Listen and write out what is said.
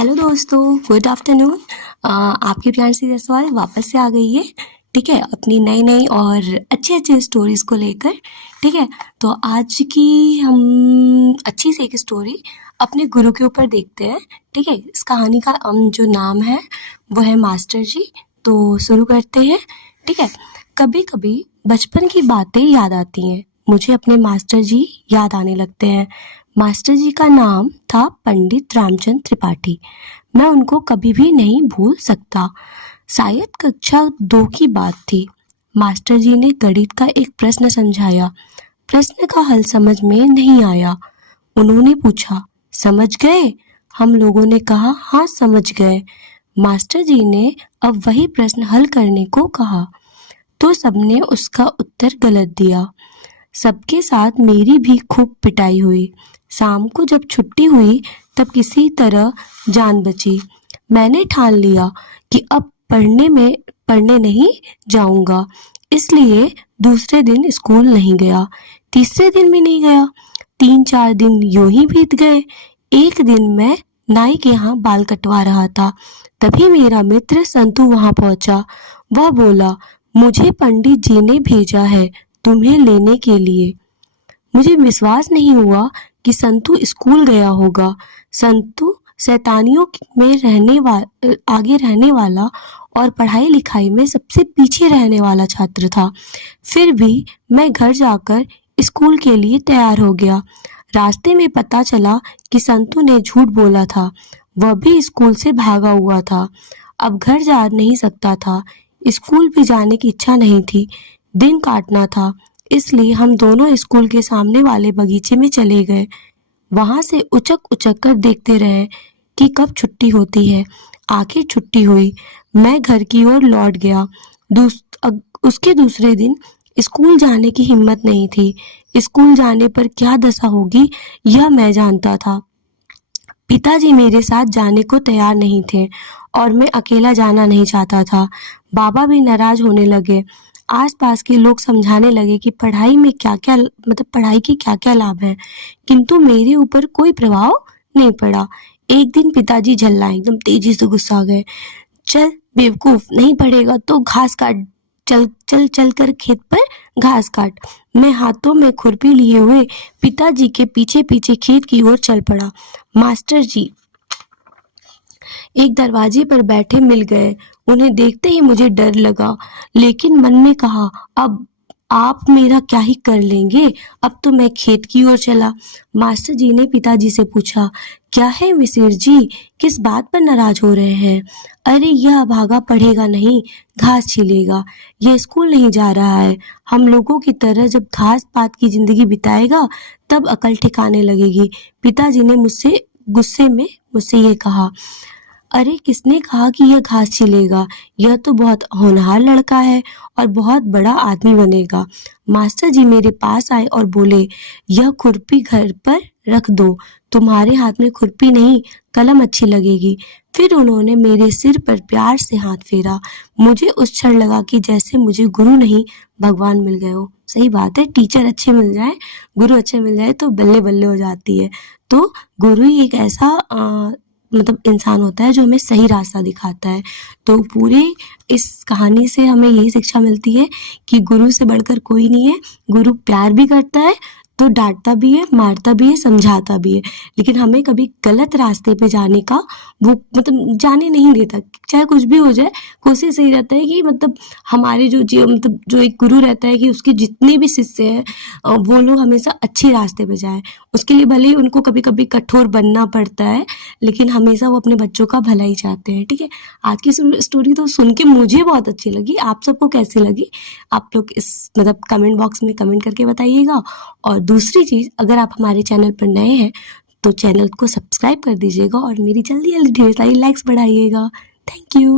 Hello दोस्तों, good afternoon. आपकी प्रियांशी जायसवाल वापस से आ गई है, ठीक है, अपनी नई नई और अच्छे अच्छे स्टोरीज़ को लेकर। ठीक है, तो आज की हम अच्छी सी एक स्टोरी अपने गुरु के ऊपर देखते हैं। ठीक है, इस कहानी का जो नाम है वो है मास्टर जी। तो शुरू करते हैं। ठीक है, कभी कभी बचपन की बातें याद आती हैं, मुझे अपने मास्टर जी याद आने लगते हैं। मास्टर जी का नाम था पंडित रामचंद्र त्रिपाठी। मैं उनको कभी भी नहीं भूल सकता। शायद कक्षा 2 की बात थी। मास्टर जी ने गणित का एक प्रश्न समझाया। प्रश्न का हल समझ में नहीं आया। उन्होंने पूछा, समझ गए? हम लोगों ने कहा, हाँ समझ गए। मास्टर जी ने अब वही प्रश्न हल करने को कहा, तो सबने उसका उत्तर गलत दिया। सबके साथ मेरी भी खूब पिटाई हुई। शाम को जब छुट्टी हुई तब किसी तरह जान बची। मैंने ठान लिया कि अब पढ़ने नहीं जाऊंगा, इसलिए दूसरे दिन स्कूल नहीं गया। तीसरे दिन भी नहीं गया। 3-4 दिन यूं ही बीत गए। एक दिन मैं नाई के यहाँ बाल कटवा रहा था, तभी मेरा मित्र संतू वहां पहुंचा। वह बोला, मुझे पंडित जी ने भेजा है तुम्हें लेने के लिए। मुझे विश्वास नहीं हुआ कि संतू स्कूल गया होगा। संतू शैतानियों में आगे रहने वाला और पढ़ाई लिखाई में सबसे पीछे रहने वाला छात्र था। फिर भी मैं घर जाकर स्कूल के लिए तैयार हो गया। रास्ते में पता चला कि संतू ने झूठ बोला था, वह भी स्कूल से भागा हुआ था। अब घर जा नहीं सकता था, स्कूल भी जाने की इच्छा नहीं थी। दिन काटना था, इसलिए हम दोनों स्कूल के सामने वाले बगीचे में चले गए। वहां से उचक उचक कर देखते रहे कि कब छुट्टी होती है। आखिर छुट्टी हुई। मैं घर की ओर लौट गया। उसके दूसरे दिन स्कूल जाने की हिम्मत नहीं थी। स्कूल जाने पर क्या दशा होगी यह मैं जानता था। पिताजी मेरे साथ जाने को तैयार नहीं थे और मैं अकेला जाना नहीं चाहता था। बाबा भी नाराज होने लगे। आसपास के लोग समझाने लगे कि पढ़ाई के क्या क्या लाभ हैं, किंतु मेरे ऊपर कोई प्रभाव नहीं पड़ा। एक दिन पिताजी झल्लाए, एकदम तेजी से गुस्सा गए। चल बेवकूफ, नहीं पढ़ेगा तो घास काट। चल चल चल कर खेत पर घास काट। मैं हाथों में खुरपी लिए हुए पिताजी के पीछे पीछे खेत की ओर चल पड़ा। मास्टर जी एक दरवाजे पर बैठे मिल गए। उन्हें देखते ही मुझे डर लगा, लेकिन मन में कहा, अब आप मेरा क्या ही कर लेंगे। अब तो मैं खेत की ओर चला। मास्टर जी ने पिताजी से पूछा, क्या है मिसिर जी, किस बात पर नाराज हो रहे हैं? अरे यह अभागा पढ़ेगा नहीं, घास छीलेगा। यह स्कूल नहीं जा रहा है। हम लोगों की तरह जब घास पात की जिंदगी बिताएगा तब अकल ठिकाने लगेगी। पिताजी ने गुस्से में मुझसे ये कहा। अरे किसने कहा कि यह घास छिलेगा? यह तो बहुत होनहार लड़का है और बहुत बड़ा आदमी बनेगा। मास्टर जी मेरे पास आए और बोले, यह खुरपी घर पर रख दो। तुम्हारे हाथ में खुरपी नहीं, कलम अच्छी लगेगी। फिर उन्होंने मेरे सिर पर प्यार से हाथ फेरा। मुझे उस क्षण लगा कि जैसे मुझे गुरु नहीं भगवान मिल गए हो। सही बात है, टीचर अच्छे मिल जाए, गुरु अच्छे मिल जाए तो बल्ले बल्ले हो जाती है। तो गुरु ही एक ऐसा इंसान होता है जो हमें सही रास्ता दिखाता है। तो पूरे इस कहानी से हमें यही शिक्षा मिलती है कि गुरु से बढ़कर कोई नहीं है। गुरु प्यार भी करता है, तो डांटता भी है, मारता भी है, समझाता भी है, लेकिन हमें कभी गलत रास्ते पे जाने का वो जाने नहीं देता। चाहे कुछ भी हो जाए, कोशिश यही रहता है कि हमारे जो एक गुरु रहता है कि उसके जितने भी शिष्य हैं वो लोग हमेशा अच्छे रास्ते पे जाएं। उसके लिए भले ही उनको कभी कभी कठोर बनना पड़ता है, लेकिन हमेशा वो अपने बच्चों का भला ही चाहते हैं। ठीक है, आज की स्टोरी तो सुन के मुझे बहुत अच्छी लगी। आप सबको कैसी लगी? आप लोग इस कमेंट बॉक्स में कमेंट करके बताइएगा। और दूसरी चीज़, अगर आप हमारे चैनल पर नए हैं तो चैनल को सब्सक्राइब कर दीजिएगा और मेरी जल्दी जल्दी ढेर सारी लाइक्स बढ़ाइएगा। Thank you.